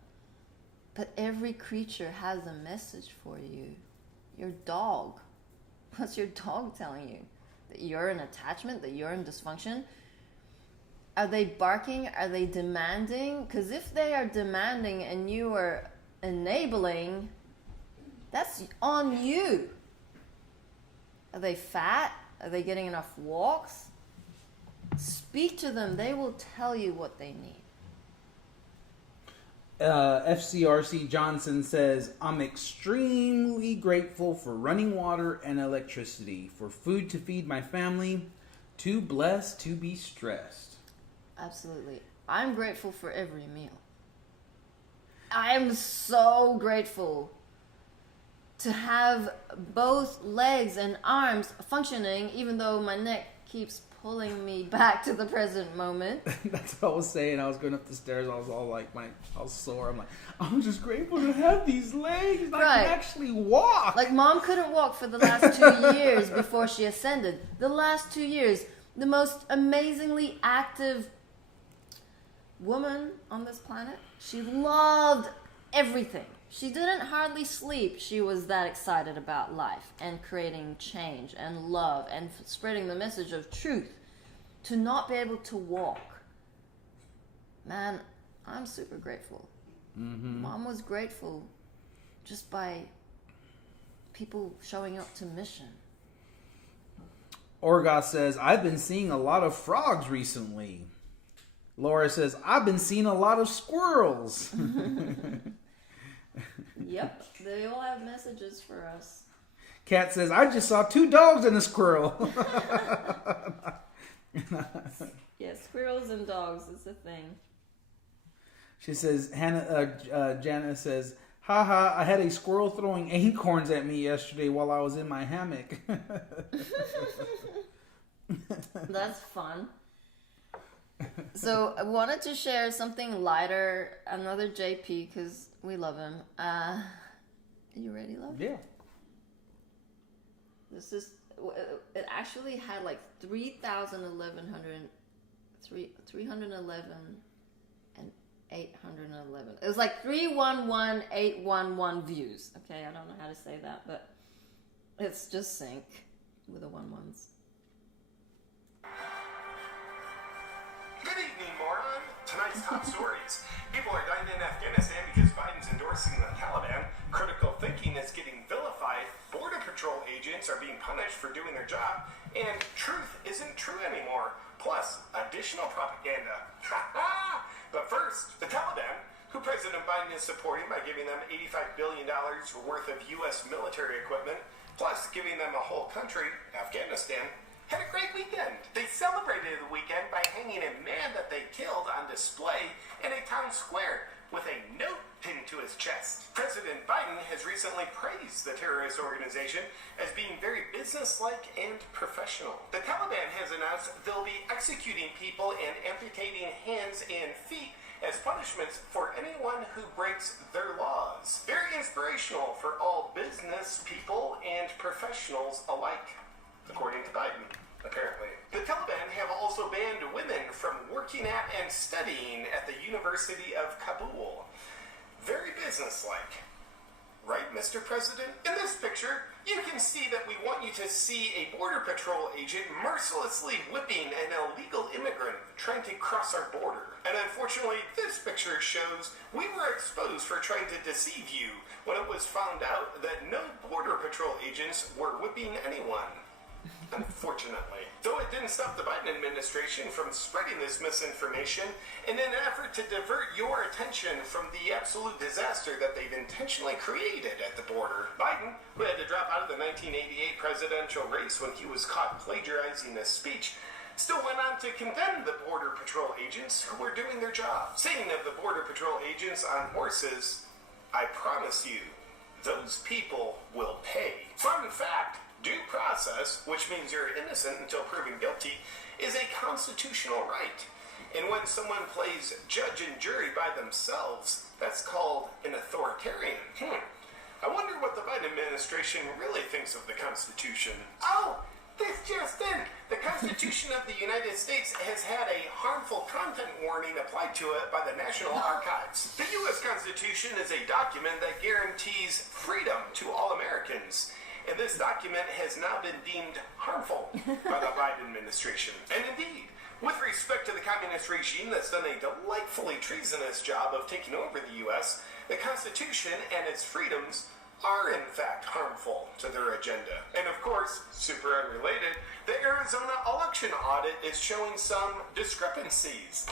every creature has a message for you. Your dog. What's your dog telling you? That you're in attachment? That you're in dysfunction? Are they barking? Are they demanding? Because if they are demanding and you are enabling, that's on you. Are they fat? Are they getting enough walks? Speak to them. They will tell you what they need. FCRC Johnson says, I'm extremely grateful for running water and electricity, for food to feed my family, too blessed to be stressed. Absolutely. I'm grateful for every meal. I am so grateful to have both legs and arms functioning, even though my neck keeps pulling me back to the present moment. That's what I was saying. I was going up the stairs. I was all like, I was sore. I'm like, I'm just grateful to have these legs. I can actually walk. Like, Mom couldn't walk for the last 2 years before she ascended. The last 2 years, the most amazingly active woman on this planet. She loved everything. She didn't hardly sleep. She was that excited about life and creating change and love and spreading the message of truth. To not be able to walk. Man, I'm super grateful. Mm-hmm. Mom was grateful just by people showing up to mission. Orga says, I've been seeing a lot of frogs recently. Laura says, I've been seeing a lot of squirrels. Yep, they all have messages for us. Kat says, I just saw 2 dogs and a squirrel. Yeah, squirrels and dogs is a thing. She says, Jana says, haha, I had a squirrel throwing acorns at me yesterday while I was in my hammock. That's fun. So I wanted to share something lighter, another JP, because we love him. You ready, love? Yeah. This is. It actually had like 311, and 811. It was like 311,811 views. Okay, I don't know how to say that, but it's just sync with the 11s. Good evening, moron. Tonight's top stories. People are dying in Afghanistan because Biden's endorsing the Taliban. Critical thinking is getting vilified. Border Patrol agents are being punished for doing their job. And truth isn't true anymore. Plus, additional propaganda. But first, the Taliban, who President Biden is supporting by giving them $85 billion worth of U.S. military equipment, plus giving them a whole country, Afghanistan, had a great weekend. They celebrated the weekend by hanging a man that they killed on display in a town square with a note pinned to his chest. President Biden has recently praised the terrorist organization as being very businesslike and professional. The Taliban has announced they'll be executing people and amputating hands and feet as punishments for anyone who breaks their laws. Very inspirational for all business people and professionals alike, according to Biden, apparently. The Taliban have also banned women from working at and studying at the University of Kabul. Very businesslike. Right, Mr. President? In this picture, you can see that we want you to see a Border Patrol agent mercilessly whipping an illegal immigrant trying to cross our border. And unfortunately, this picture shows we were exposed for trying to deceive you when it was found out that no Border Patrol agents were whipping anyone. Unfortunately. Though it didn't stop the Biden administration from spreading this misinformation in an effort to divert your attention from the absolute disaster that they've intentionally created at the border. Biden, who had to drop out of the 1988 presidential race when he was caught plagiarizing a speech, still went on to condemn the Border Patrol agents who were doing their job. Saying of the Border Patrol agents on horses, I promise you, those people will pay. Fun fact, due process, which means you're innocent until proven guilty, is a constitutional right. And when someone plays judge and jury by themselves, that's called an authoritarian. I wonder what the Biden administration really thinks of the Constitution. Oh, this just in. The Constitution of the United States has had a harmful content warning applied to it by the National Archives. The U.S. Constitution is a document that guarantees freedom to all Americans. And this document has now been deemed harmful by the Biden administration. And indeed, with respect to the communist regime that's done a delightfully treasonous job of taking over the U.S., the Constitution and its freedoms are in fact harmful to their agenda. And of course, super unrelated, the Arizona election audit is showing some discrepancies.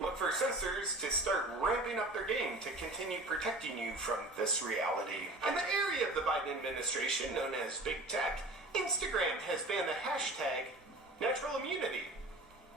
Look for censors to start ramping up their game to continue protecting you from this reality. In the area of the Biden administration known as Big Tech, Instagram has banned the hashtag natural immunity.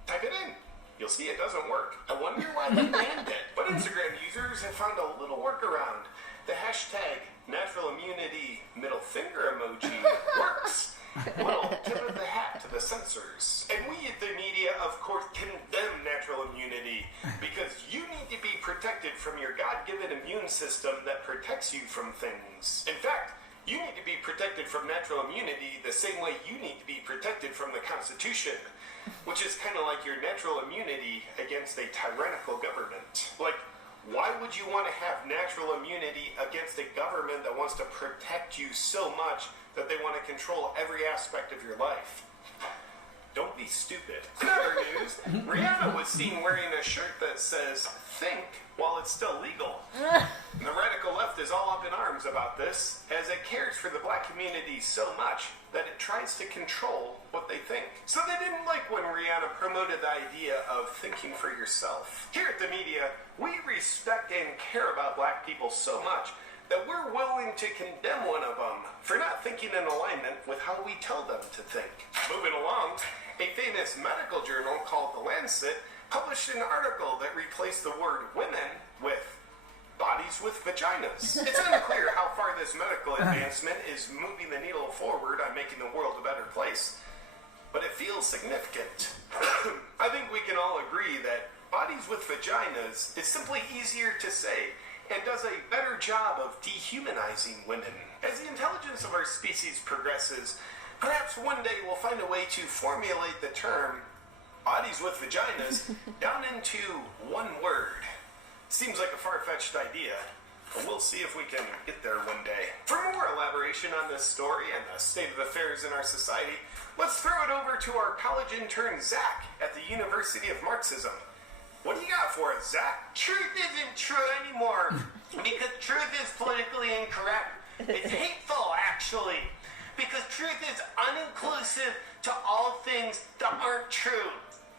Type it in. You'll see it doesn't work. I wonder why they banned it. But Instagram users have found a little workaround. The hashtag natural immunity middle finger emoji works. Little tip of the hat to the censors. And we at the media, of course, condemn natural immunity because you need to be protected from your God-given immune system that protects you from things. In fact, you need to be protected from natural immunity the same way you need to be protected from the Constitution, which is kind of like your natural immunity against a tyrannical government. Like, why would you want to have natural immunity against a government that wants to protect you so much that they want to control every aspect of your life? Don't be stupid. In other news, Rihanna was seen wearing a shirt that says, think, while it's still legal. The radical left is all up in arms about this, as it cares for the black community so much that it tries to control what they think. So they didn't like when Rihanna promoted the idea of thinking for yourself. Here at the media, we respect and care about black people so much that we're willing to condemn one of them for not thinking in alignment with how we tell them to think. Moving along, a famous medical journal called The Lancet published an article that replaced the word women with bodies with vaginas. It's unclear how far this medical advancement is moving the needle forward on making the world a better place, but it feels significant. I think we can all agree that bodies with vaginas is simply easier to say and does a better job of dehumanizing women. As the intelligence of our species progresses, perhaps one day we'll find a way to formulate the term bodies with vaginas down into one word. Seems like a far-fetched idea, but we'll see if we can get there one day. For more elaboration on this story and the state of affairs in our society, let's throw it over to our college intern, Zach, at the University of Marxism. What do you got for us, Zach? Truth isn't true anymore because truth is politically incorrect. It's hateful, actually, because truth is uninclusive to all things that aren't true.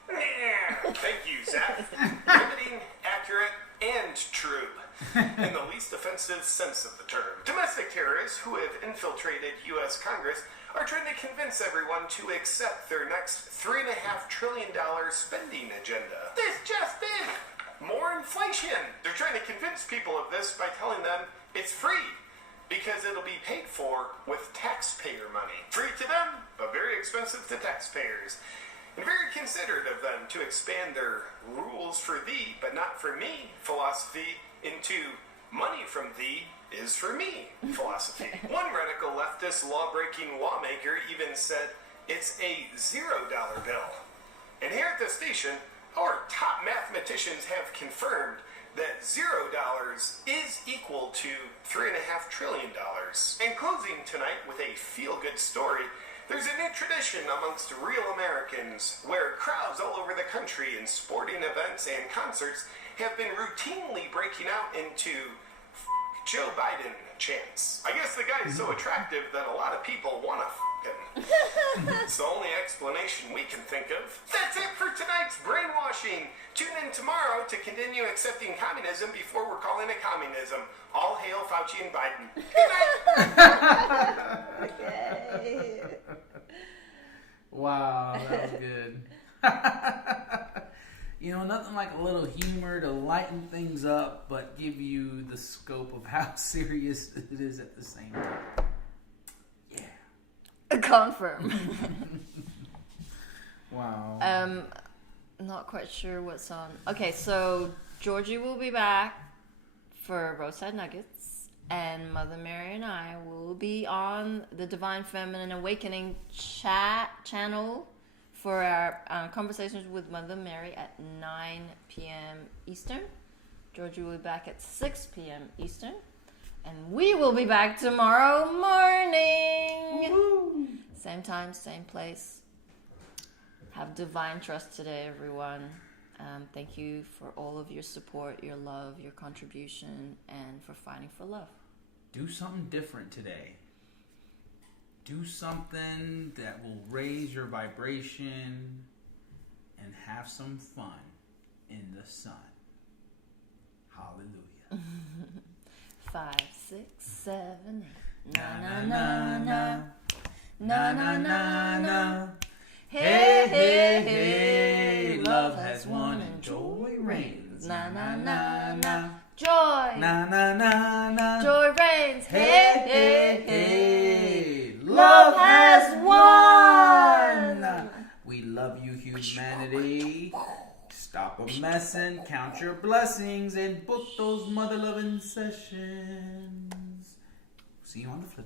Thank you, Zach. Limiting, accurate, and true. In the least offensive sense of the term. Domestic terrorists who have infiltrated U.S. Congress are trying to convince everyone to accept their next $3.5 trillion spending agenda. This just in! More inflation! They're trying to convince people of this by telling them it's free, because it'll be paid for with taxpayer money. Free to them, but very expensive to taxpayers. And very considerate of them to expand their rules for thee, but not for me philosophy into money from thee is for me philosophy. One radical leftist law-breaking lawmaker even said it's a $0 bill. And here at the station, our top mathematicians have confirmed that $0 is equal to $3.5 trillion. And closing tonight with a feel-good story, there's a new tradition amongst real Americans where crowds all over the country in sporting events and concerts have been routinely breaking out into Joe Biden chants. I guess the guy is so attractive that a lot of people want to him. It's the only explanation we can think of. That's it for tonight's brainwashing. Tune in tomorrow to continue accepting communism before we're calling it communism. All hail Fauci and Biden. Good night. Okay. Wow, that was good. You know, nothing like a little humor to lighten things up, but give you the scope of how serious it is at the same time. Yeah. Confirm. Wow. Not quite sure what's on. Okay, so Georgie will be back for Roadside Nuggets, and Mother Mary and I will be on the Divine Feminine Awakening chat channel for our conversations with Mother Mary at 9 p.m. Eastern. Georgie will be back at 6 p.m. Eastern. And we will be back tomorrow morning. Woo-hoo. Same time, same place. Have divine trust today, everyone. Thank you for all of your support, your love, your contribution, and for fighting for love. Do something different today. Do something that will raise your vibration and have some fun in the sun. Hallelujah. 5, 6, 7, 8. Na na na na. Na na na na. Hey, hey, hey. Love has won and joy reigns. Na na na na. Joy. Na na na na. Joy reigns. Hey, hey, hey. Love has won. We love you, humanity. Stop a messin', count your blessings, and book those mother-loving sessions. See you on the flip side.